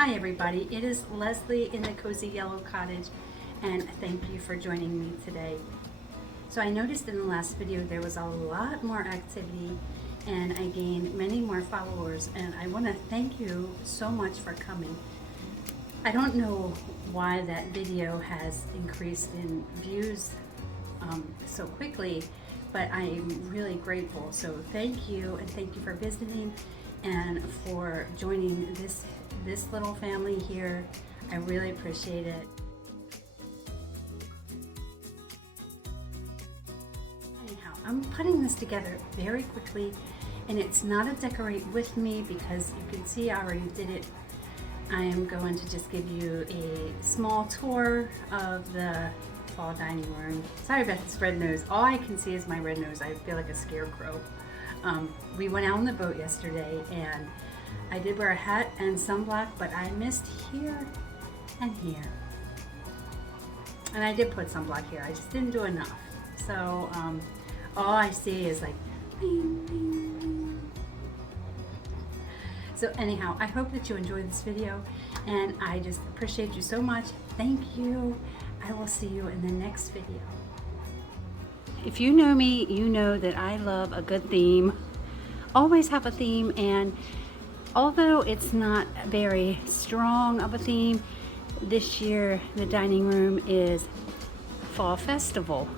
Hi everybody, it is Leslie in the Cozy Yellow Cottage and thank you for joining me today. So I noticed in the last video there was a lot more activity and I gained many more followers, and I want to thank you so much for coming. I don't know why that video has increased in views so quickly, but I am really grateful. So thank you, and thank you for visiting and for joining this little family here. I really appreciate it. Anyhow, I'm putting this together very quickly, and it's not a decorate with me because you can see I already did it. I am going to just give you a small tour of the fall dining room. Sorry about this red nose. All I can see is my red nose. I feel like a scarecrow. We went out on the boat yesterday and I did wear a hat and sunblock, but I missed here and here. And I did put sunblock here. I just didn't do enough. So all I see is like bing, bing, bing. So anyhow, I hope that you enjoyed this video, and I just appreciate you so much. Thank you. I will see you in the next video. If you know me, you know that I love a good theme. Always have a theme, and although it's not very strong of a theme, this year the dining room is Fall Festival,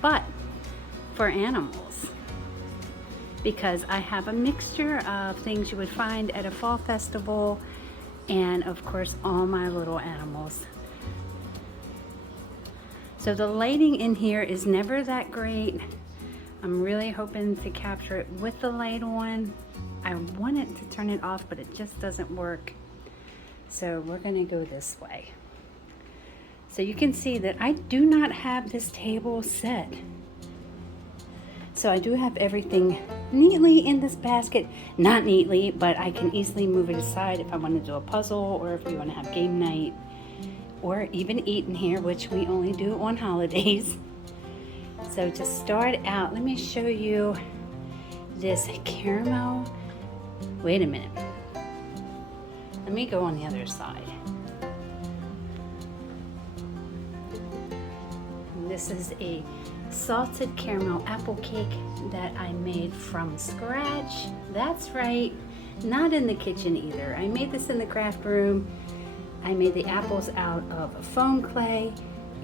but for animals, because I have a mixture of things you would find at a fall festival and of course all my little animals. So the lighting in here is never that great. I'm really hoping to capture it with the light on. I wanted to turn it off, but it just doesn't work. So we're gonna go this way. So you can see that I do not have this table set. So I do have everything neatly in this basket. Not neatly, but I can easily move it aside if I want to do a puzzle, or if we want to have game night, or even eat in here, which we only do on holidays. So to start out, let me show you this caramel. Wait a minute. Let me go on the other side. And this is a salted caramel apple cake that I made from scratch. That's right, not in the kitchen either. I made this in the craft room. I made the apples out of foam clay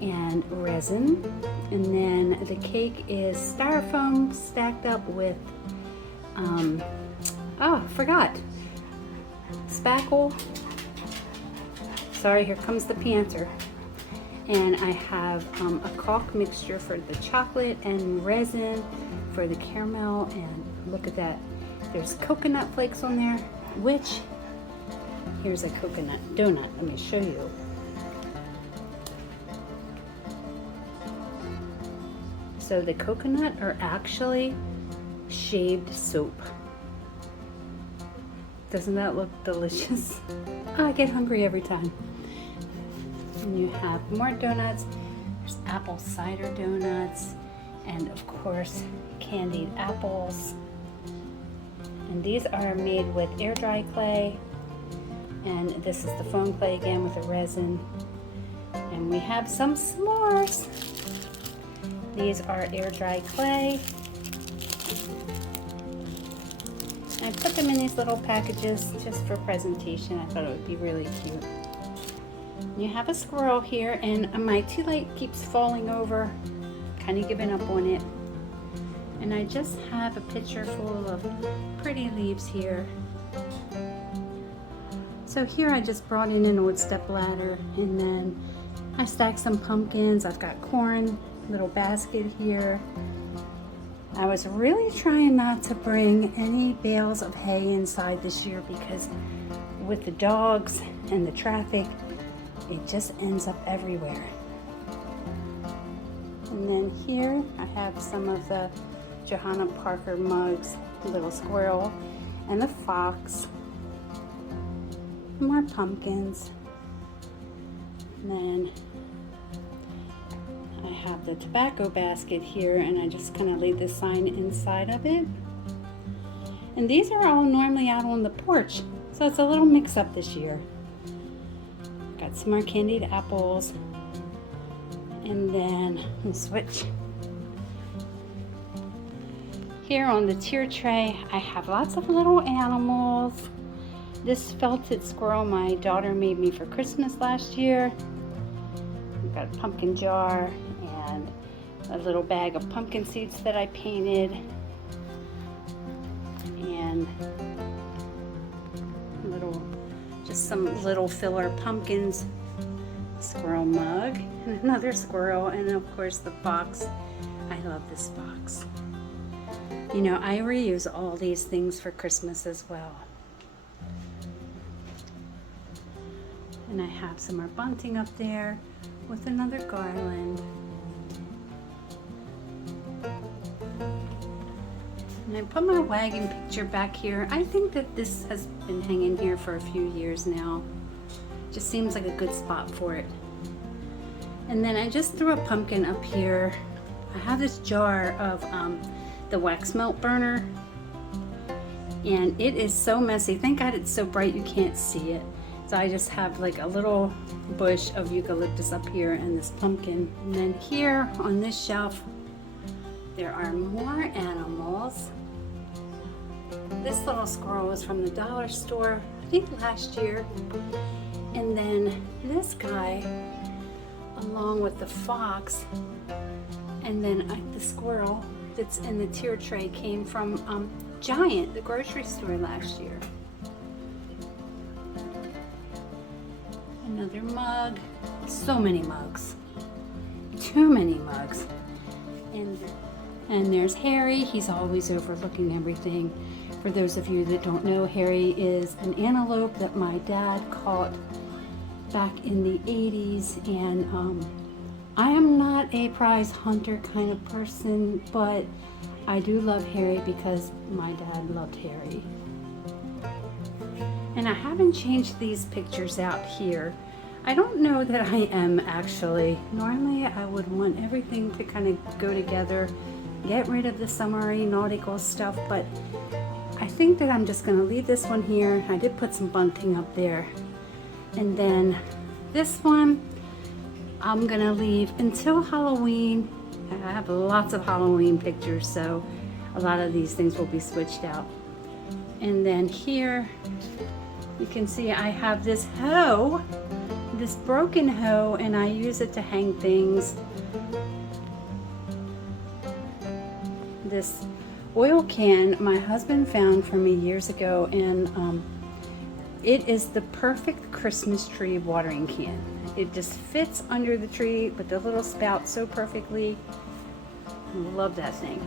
and resin, and then the cake is styrofoam stacked up with oh, forgot, spackle. Sorry, here comes the panther. And I have a caulk mixture for the chocolate and resin for the caramel, and look at that, there's coconut flakes on there, which, here's a coconut donut, let me show you. So the coconut are actually shaved soap. Doesn't that look delicious? Oh, I get hungry every time. And you have more donuts. There's apple cider donuts, and of course candied apples. And these are made with air dry clay, and this is the foam clay again with the resin. And we have some s'mores. These are air dry clay. I put them in these little packages just for presentation. I thought it would be really cute. You have a squirrel here, and my tea light keeps falling over, kind of giving up on it. And I just have a pitcher full of pretty leaves here. So here I just brought in an old step ladder, and then I stacked some pumpkins. I've got corn, little basket here. I was really trying not to bring any bales of hay inside this year, because with the dogs and the traffic, it just ends up everywhere. And then here I have some of the Johanna Parker mugs, little squirrel and a fox. More pumpkins. And then I have the tobacco basket here, and I just kind of laid this sign inside of it. And these are all normally out on the porch, So it's a little mix up this year. Got some more candied apples. And then we'll switch. Here on the tier tray, I have lots of little animals. This felted squirrel my daughter made me for Christmas last year. We've got a pumpkin jar and a little bag of pumpkin seeds that I painted. And just some little filler pumpkins. Squirrel mug and another squirrel, and of course the fox. I love this fox. You know, I reuse all these things for Christmas as well. And I have some more bunting up there with another garland. And I put my wagon picture back here. I think that this has been hanging here for a few years now. Just seems like a good spot for it. And then I just threw a pumpkin up here. I have this jar of the wax melt burner, and it is so messy. Thank God it's so bright you can't see it. So I just have like a little bush of eucalyptus up here and this pumpkin. And then here on this shelf, there are more animals. This little squirrel was from the dollar store, I think last year. And then this guy, along with the fox, and then the squirrel that's in the tier tray came from Giant, the grocery store last year. Another mug. So many mugs. Too many mugs. And there's Harry. He's always overlooking everything. For those of you that don't know, Harry is an antelope that my dad caught back in the 80s, and I am not a prize hunter kind of person, but I do love Harry because my dad loved Harry. And I haven't changed these pictures out here. I don't know that I am actually. Normally I would want everything to kind of go together, get rid of the summery nautical stuff, but I think that I'm just going to leave this one here. I did put some bunting up there. And then this one, I'm gonna leave until Halloween. I have lots of Halloween pictures, so a lot of these things will be switched out. And then here, you can see I have this hoe, this broken hoe, and I use it to hang things. This oil can my husband found for me years ago, and it is the perfect Christmas tree watering can. It just fits under the tree with the little spout so perfectly. I love that thing.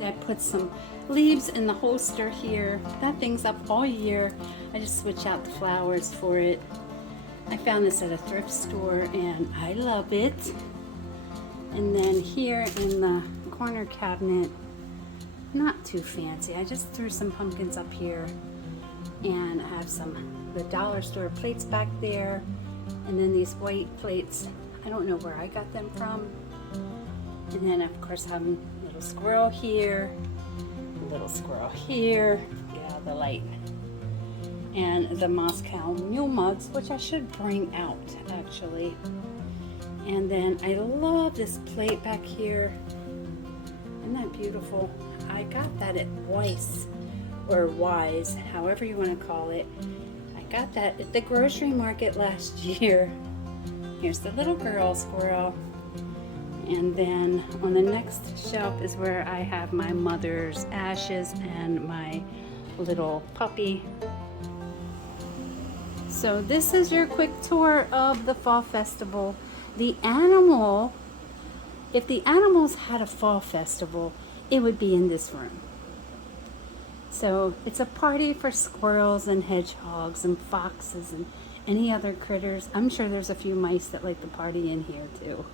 I put some leaves in the holster here. That thing's up all year. I just switch out the flowers for it. I found this at a thrift store and I love it. And then here in the corner cabinet, not too fancy. I just threw some pumpkins up here, and I have the dollar store plates back there, and then these white plates. I don't know where I got them from. And then of course I have a little squirrel here, a little squirrel here. Get out the light. And the Moscow Mule mugs, which I should bring out actually. And then I love this plate back here. Isn't that beautiful? I got that at Weiss, or Wise, however you want to call it. I got that at the grocery market last year. Here's the little girl squirrel. And then on the next shelf is where I have my mother's ashes and my little puppy. So this is your quick tour of the fall festival. If the animals had a fall festival, it would be in this room. So it's a party for squirrels and hedgehogs and foxes and any other critters. I'm sure there's a few mice that like to party in here too.